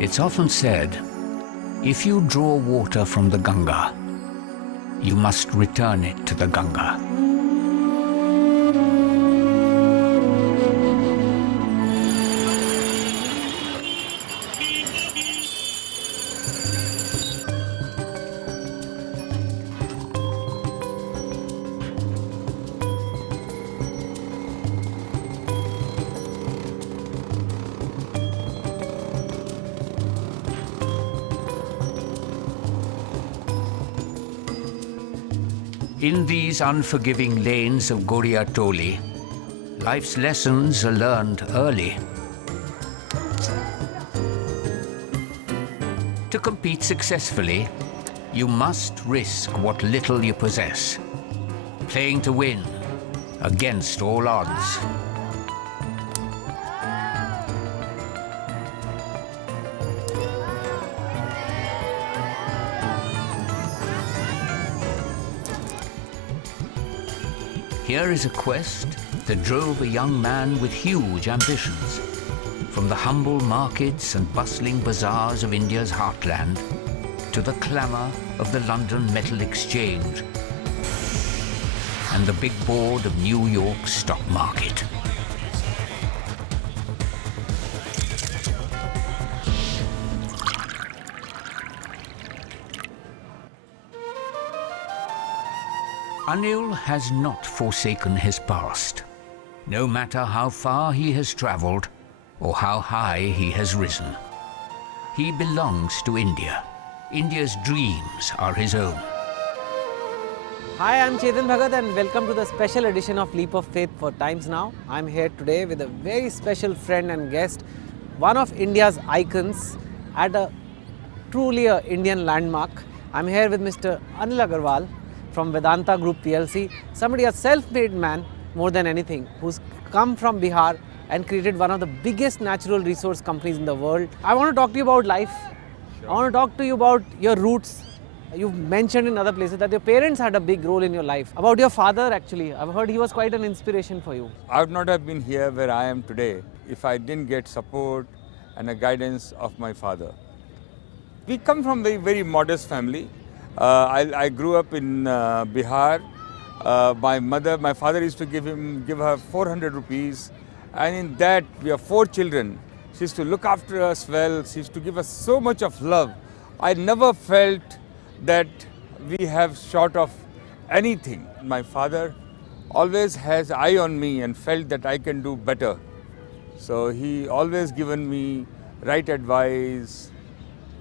It's often said, if you draw water from the Ganga, you must return it to the Ganga. In these unforgiving lanes of Goria Toli, life's lessons are learned early. To compete successfully, you must risk what little you possess, playing to win against all odds. Here is a quest that drove a young man with huge ambitions. From the humble markets and bustling bazaars of India's heartland to the clamour of the London Metal Exchange and the big board of New York's stock market. Anil has not forsaken his past, no matter how far he has travelled or how high he has risen. He belongs to India. India's dreams are his own. Hi, I'm Chetan Bhagat and welcome to the special edition of Leap of Faith for Times Now. I'm here today with a very special friend and guest, one of India's icons at a truly Indian landmark. I'm here with Mr. Anil Agarwal from Vedanta Group PLC, somebody a self-made man more than anything, who's come from Bihar and created one of the biggest natural resource companies in the world. I want to talk to you about life. Sure. I want to talk to you about your roots. You've mentioned in other places that your parents had a big role in your life. About your father, actually, I've heard he was quite an inspiration for you. I would not have been here where I am today if I didn't get support and a guidance of my father. We come from a very modest family. I grew up in Bihar. My father used to give her 400 rupees, and in that we have 4 children. She used to look after us well. She used to give us so much of love. I never felt that we have short of anything. My father always has eye on me and felt that I can do better. So he always given me right advice.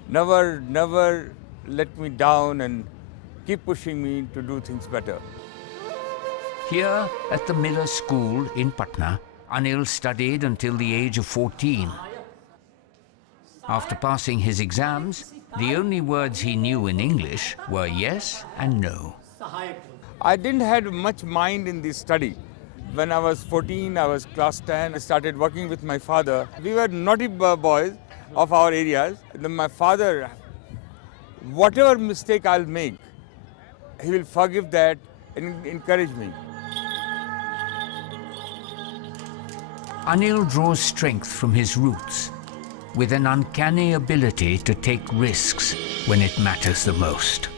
Never let me down and keep pushing me to do things better. Here at the Miller School in Patna, Anil studied until the age of 14. After passing his exams, the only words he knew in English were yes and no. I didn't have much mind in the study. When I was 14, I was class 10, I started working with my father. We were naughty boys of our areas. Then my father, whatever mistake I'll make, he will forgive that and encourage me. Anil draws strength from his roots, with an uncanny ability to take risks when it matters the most.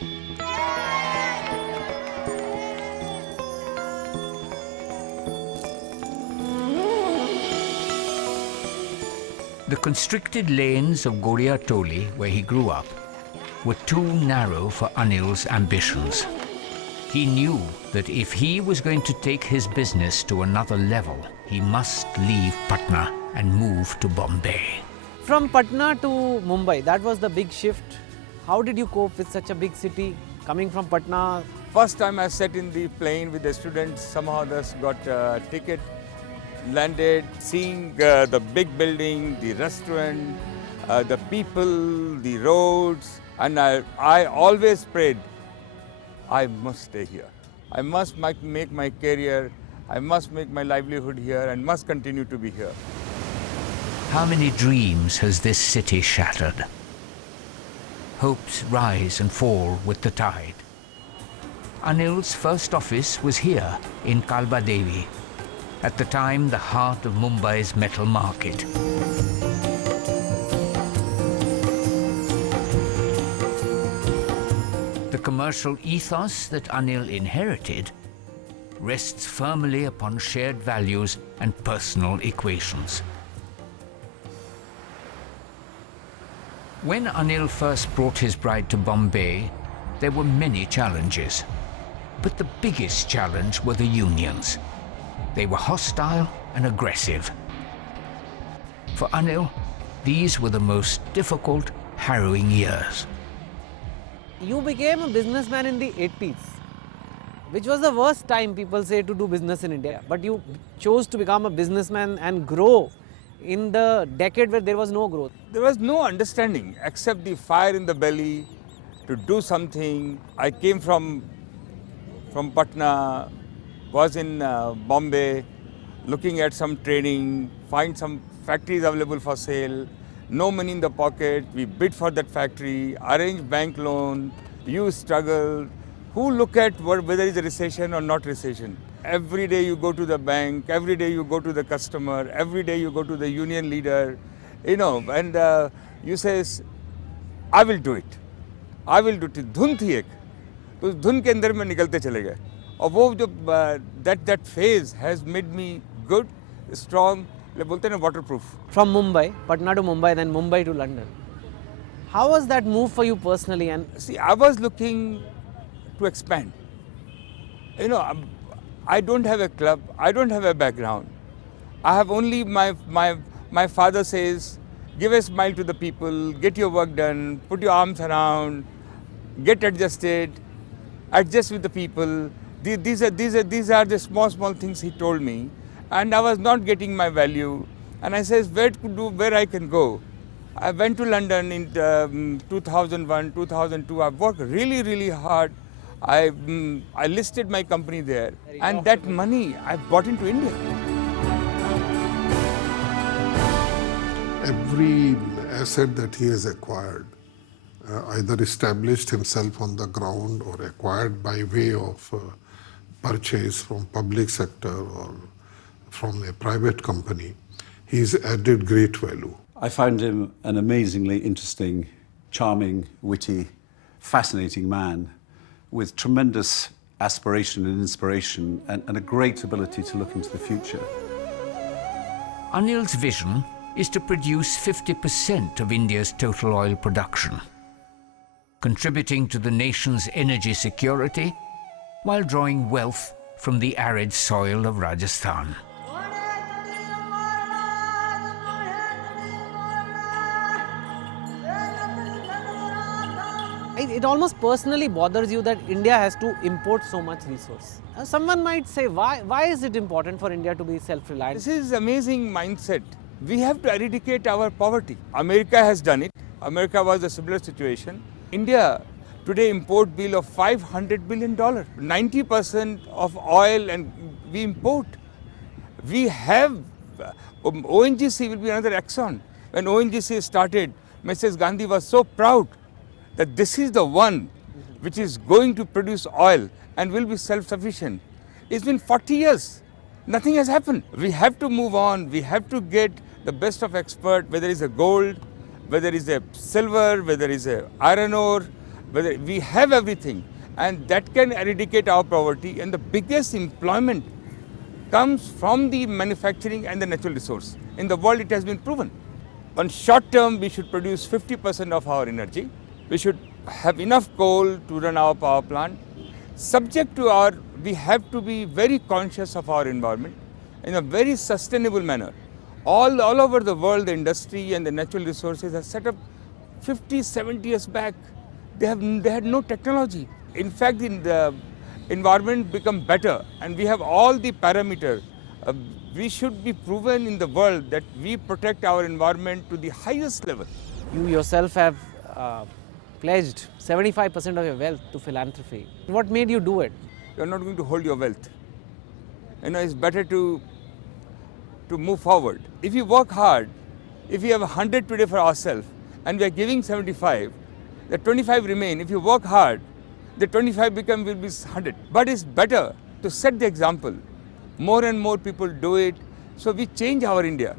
The constricted lanes of Goria Toli, where he grew up, were too narrow for Anil's ambitions. He knew that if he was going to take his business to another level, he must leave Patna and move to Bombay. from Patna to Mumbai, that was the big shift. How did you cope with such a big city coming from Patna? First time I sat in the plane with the students, somehow just got a ticket, landed, seeing the big building, the restaurant, the people, the roads, and I always prayed, I must stay here. I must make my career, I must make my livelihood here and must continue to be here. How many dreams has this city shattered? Hopes rise and fall with the tide. Anil's first office was here in Kalba Devi, at the time the heart of Mumbai's metal market. The commercial ethos that Anil inherited rests firmly upon shared values and personal equations. When Anil first brought his bride to Bombay, there were many challenges. But the biggest challenge were the unions. They were hostile and aggressive. For Anil, these were the most difficult, harrowing years. You became a businessman in the 80s, which was the worst time, people say, to do business in India. But you chose to become a businessman and grow in the decade where there was no growth. There was no understanding except the fire in the belly to do something. I came from Patna, was in Bombay, looking at some training, find some factories available for sale, no money in the pocket, we bid for that factory, arrange bank loan, you struggle. Who look at whether it's a recession or not recession? Every day you go to the bank, every day you go to the customer, every day you go to the union leader, and you says, I will do it. I will do it. धुन थी एक, तो उस धुन के अंदर में निकलते चले गए. और वो जो that phase has made me good, strong, बोलते हैं ना waterproof. From Mumbai, Patna to Mumbai, then Mumbai to London. How was that move for you personally? And See, I was looking to expand. I don't have a club, I don't have a background. I have only my father says, give a smile to the people, get your work done, put your arms around, get adjusted, adjust with the people. These are the small things he told me, and I was not getting my value. And I says, where I can go? I went to London in 2001, 2002. I worked really hard. I listed my company there, and that money I brought into India. Every asset that he has acquired, either established himself on the ground or acquired by way of purchase from public sector or from a private company, he's added great value. I found him an amazingly interesting, charming, witty, fascinating man with tremendous aspiration and inspiration and a great ability to look into the future. Anil's vision is to produce 50% of India's total oil production, contributing to the nation's energy security while drawing wealth from the arid soil of Rajasthan. it almost personally bothers you that India has to import so much resource. Someone might say, why is it important for India to be self-reliant? This is amazing mindset. We have to eradicate our poverty. America has done it. America was a similar situation. India today import bill of $500 billion. 90% of oil and we import. We have, ONGC will be another Exxon. When ONGC started, Mrs. Gandhi was so proud that this is the one which is going to produce oil and will be self-sufficient. It's been 40 years. Nothing has happened. We have to move on. We have to get the best of expert, whether it's a gold, whether it's a silver, whether it's a iron ore, whether we have everything. And that can eradicate our poverty. And the biggest employment comes from the manufacturing and the natural resource. In the world, it has been proven. On short term, we should produce 50% of our energy. We should have enough coal to run our power plant. Subject to our, we have to be very conscious of our environment in a very sustainable manner. All over the world, the industry and the natural resources are set up 50, 70 years back. They had no technology. In fact, the environment become better, and we have all the parameters. We should be proven in the world that we protect our environment to the highest level. You yourself have pledged 75% of your wealth to philanthropy. What made you do it? You are not going to hold your wealth. It's better to move forward. If you work hard, if we have 100 today for ourselves and we are giving 75, the 25 remain. If you work hard, the 25 will be 100. But it's better to set the example. More and more people do it, so we change our India.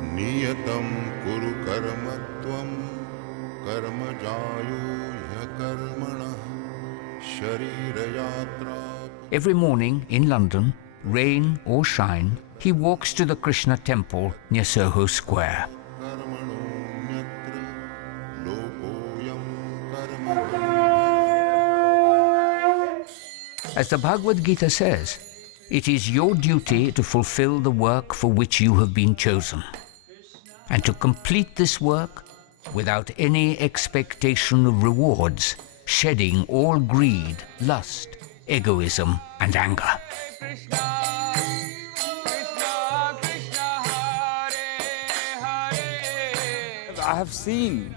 नियतं कुरु कर्म त्वं कर्म जायो ह्य कर्मणः शरीरयात्रा. Every morning in London, rain or shine, he walks to the Krishna temple near Soho Square. कर्मणोऽन्यत्र लोकोऽयं कर्म. As the Bhagavad Gita says, it is your duty to fulfill the work for which you have been chosen, and to complete this work without any expectation of rewards, shedding all greed, lust, egoism, and anger. I have seen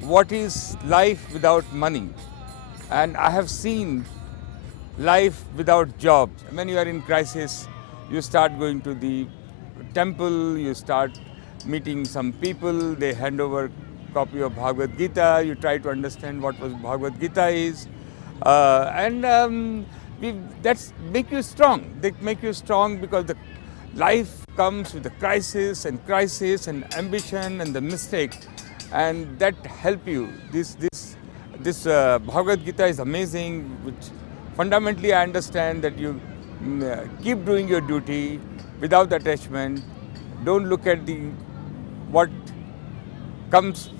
what is life without money, and I have seen life without jobs. When you are in crisis, you start going to the temple, you start meeting some people, they hand over a copy of Bhagavad Gita, you try to understand what was Bhagavad Gita is, that's make you strong. They make you strong because the life comes with the crisis and ambition and the mistake, and that help you. This Bhagavad Gita is amazing, which fundamentally I understand that you keep doing your duty without attachment. Don't look at what comes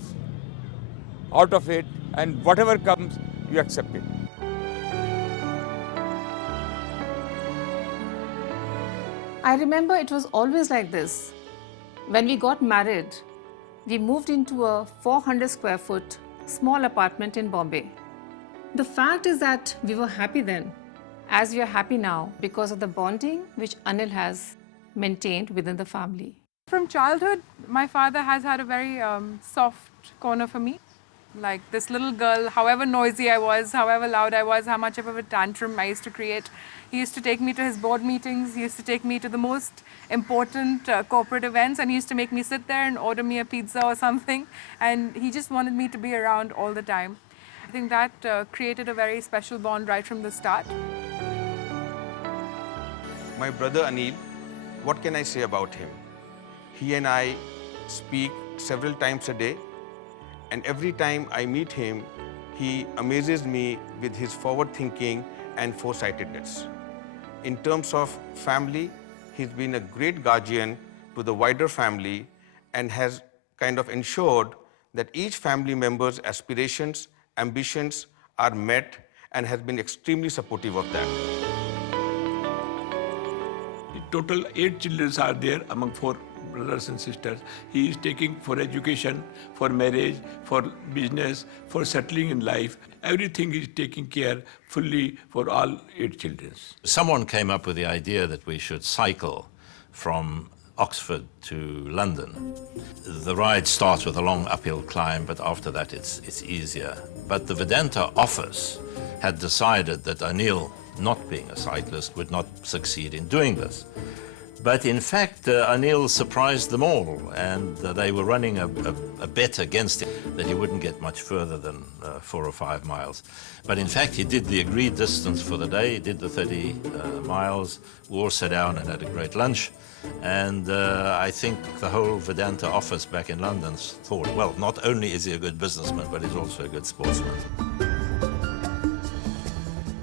out of it, and whatever comes, you accept it. I remember it was always like this. When we got married, we moved into a 400 square foot small apartment in Bombay. The fact is that we were happy then, as we are happy now, because of the bonding which Anil has maintained within the family. From childhood, my father has had a very soft corner for me. Like this little girl, however noisy I was, however loud I was, how much of a tantrum I used to create, he used to take me to his board meetings, he used to take me to the most important corporate events, and he used to make me sit there and order me a pizza or something, and he just wanted me to be around all the time. I think that created a very special bond right from the start. My brother Anil, what can I say about him? He and I speak several times a day, and every time I meet him, he amazes me with his forward thinking and foresightedness. In terms of family, he's been a great guardian to the wider family and has kind of ensured that each family member's aspirations, ambitions are met, and has been extremely supportive of that. In total, 8 children are there among 4 brothers and sisters. He is taking for education, for marriage, for business, for settling in life. Everything is taking care fully for all 8 children. Someone came up with the idea that we should cycle from Oxford to London. The ride starts with a long uphill climb, but after that it's easier. But the Vedanta office had decided that Anil, not being a cyclist, would not succeed in doing this. But in fact, Anil surprised them all, and they were running a bet against him that he wouldn't get much further than 4 or 5 miles. But in fact, he did the agreed distance for the day, he did the 30 miles. We all sat down and had a great lunch. And I think the whole Vedanta office back in London thought, well, not only is he a good businessman, but he's also a good sportsman.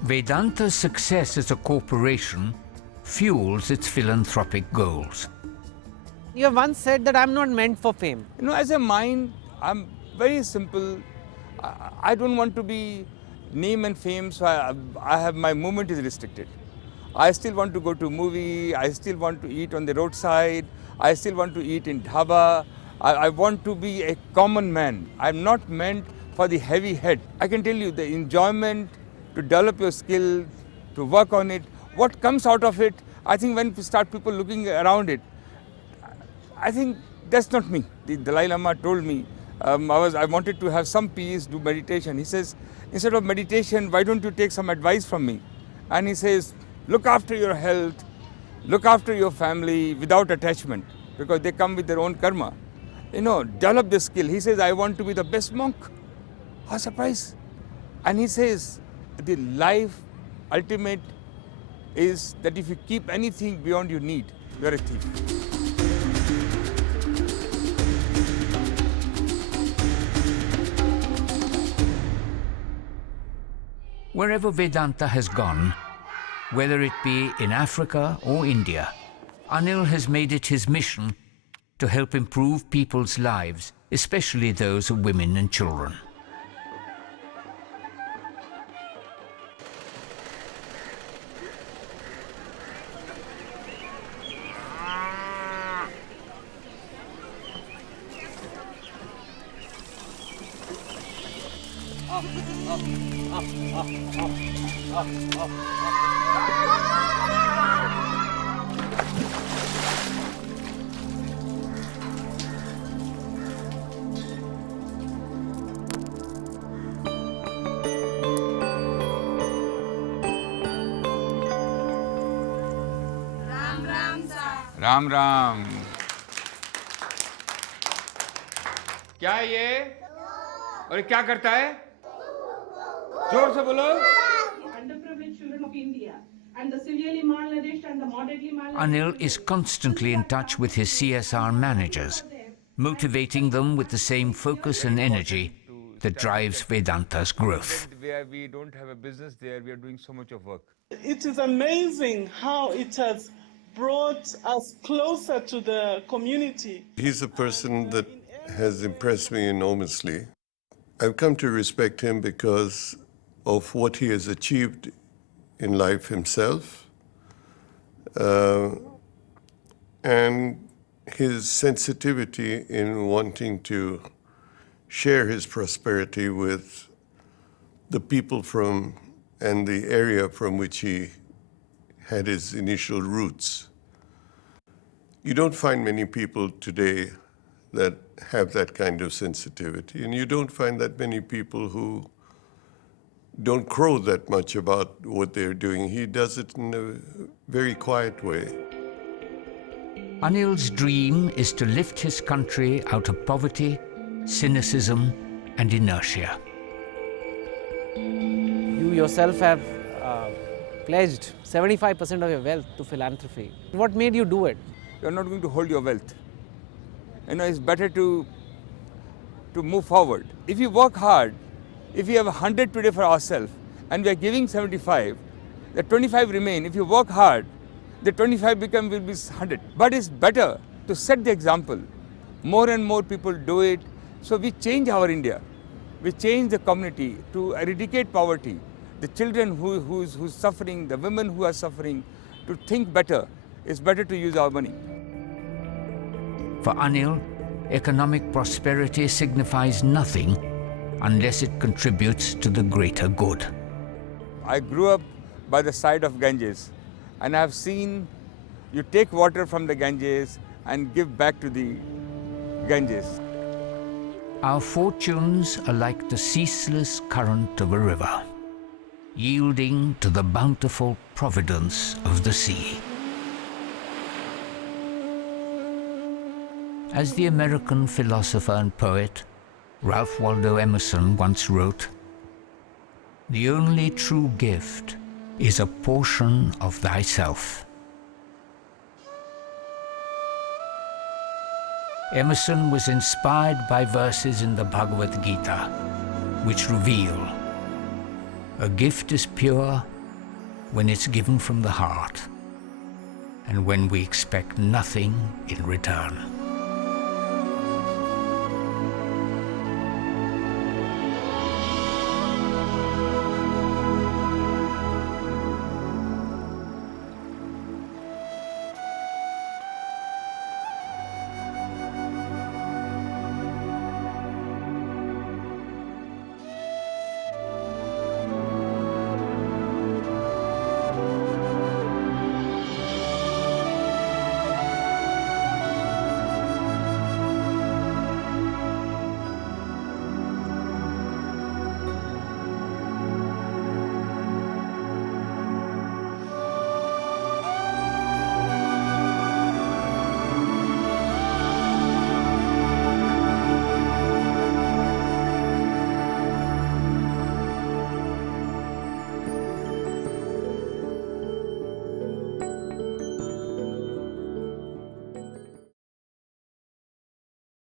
Vedanta's success as a corporation fuels its philanthropic goals. You have once said that I'm not meant for fame. As a mind, I'm very simple. I don't want to be name and fame, so my movement is restricted. I still want to go to movie, I still want to eat on the roadside, I still want to eat in dhaba. I want to be a common man. I'm not meant for the heavy head. I can tell you the enjoyment to develop your skill, to work on it, what comes out of it, I think when people looking around it, I think that's not me. The Dalai Lama told me, I wanted to have some peace, do meditation. He says, instead of meditation, why don't you take some advice from me? And he says, look after your health, look after your family without attachment, because they come with their own karma. Develop the skill. He says, I want to be the best monk. How surprise. And he says, the life ultimate is that if you keep anything beyond your need, you're a thief. Wherever Vedanta has gone, whether it be in Africa or India, Anil has made it his mission to help improve people's lives, especially those of women and children. Ram Ram. क्या है ये? और क्या करता है? जोर से बोलो। Underprivileged children of India and the severely malnourished and the moderately malnourished. Anil is constantly in touch with his CSR managers, motivating them with the same focus and energy that drives Vedanta's growth. Where we don't have a business there, we are doing so much of work. It is amazing how it has brought us closer to the community. He's a person that has impressed me enormously. I've come to respect him because of what he has achieved in life himself, and his sensitivity in wanting to share his prosperity with the people from and the area from which he had his initial roots. You don't find many people today that have that kind of sensitivity, and you don't find that many people who don't crow that much about what they're doing. He does it in a very quiet way. Anil's dream is to lift his country out of poverty, cynicism, and inertia. You yourself have pledged 75% of your wealth to philanthropy. What made you do it? You're not going to hold your wealth. It's better to move forward. If you work hard, if we have 100 today for ourselves and we are giving 75, the 25 remain. If you work hard, the 25 will be 100. But it's better to set the example. More and more people do it. So we change our India. We change the community to eradicate poverty. The children who's suffering, the women who are suffering, to think better. It's better to use our money. For Anil, economic prosperity signifies nothing unless it contributes to the greater good. I grew up by the side of Ganges, and I have seen you take water from the Ganges and give back to the Ganges. Our fortunes are like the ceaseless current of a river, yielding to the bountiful providence of the sea. As the American philosopher and poet Ralph Waldo Emerson once wrote, "The only true gift is a portion of thyself." Emerson was inspired by verses in the Bhagavad Gita, which reveal a gift is pure when it's given from the heart and when we expect nothing in return.